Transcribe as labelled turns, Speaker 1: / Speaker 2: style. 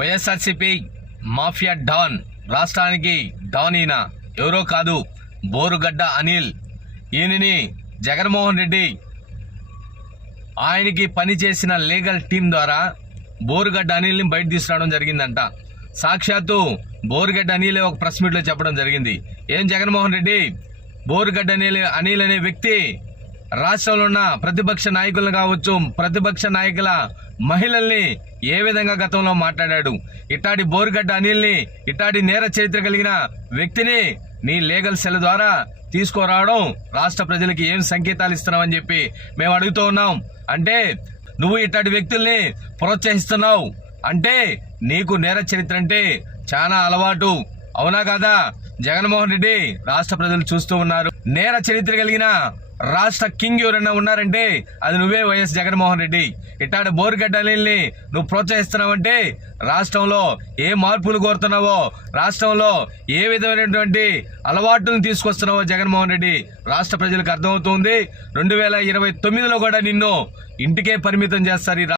Speaker 1: YSRCP mafia don రాష్ట్రానికి don ఈయన. ఎవరో కాదు బోరుగడ్డ అనిల్. ఈయనని జగన్మోహన్ రెడ్డి ఆయనకి పనిచేసిన లీగల్ టీం ద్వారా బోరుగడ్డ అనిల్ని బయట తీసుకురావడం జరిగిందంట. సాక్షాత్తు బోరుగడ్డ అనిలే ఒక ప్రెస్ మీట్లో చెప్పడం జరిగింది. ఏం జగన్మోహన్ రెడ్డి? బోరుగడ్డ అనిల్ అనిల్ అనే వ్యక్తి రాష్ట్రంలో ఉన్న ప్రతిపక్ష నాయకులను కావచ్చు ప్రతిపక్ష నాయకుల మహిళల్ని ఏ విధంగా గతంలో మాట్లాడాడు? ఇట్లాంటి బోరుగడ్డ అనిల్ని ఇట్లాంటి నేర చరిత్ర కలిగిన వ్యక్తిని నీ లీగల్ సెల్ ద్వారా తీసుకురావడం రాష్ట్ర ప్రజలకి ఏం సంకేతాలు ఇస్తున్నావని చెప్పి మేము అడుగుతూ ఉన్నాం. అంటే నువ్వు ఇట్లాంటి వ్యక్తుల్ని ప్రోత్సహిస్తున్నావు. అంటే నీకు నేర చరిత్ర అంటే చాలా అలవాటు. అవునా కాదా? జగన్మోహన్ రెడ్డి రాష్ట్ర ప్రజలు చూస్తూ ఉన్నారు. నేర చరిత్ర కలిగిన రాష్ట్ర కింగ్ ఎవరైనా ఉన్నారంటే అది నువ్వే వైఎస్ జగన్మోహన్ రెడ్డి. ఇట్లాంటి బోరుగడ్డలని నువ్వు ప్రోత్సహిస్తున్నావంటే రాష్ట్రంలో ఏ మార్పులు కోరుతున్నావో రాష్ట్రంలో ఏ విధమైనటువంటి అలవాట్లను తీసుకొస్తున్నావో జగన్మోహన్ రెడ్డి రాష్ట్ర ప్రజలకు అర్థమవుతుంది. రెండు వేల ఇరవై తొమ్మిదిలో కూడా నిన్ను ఇంటికే పరిమితం చేస్తారు ఈ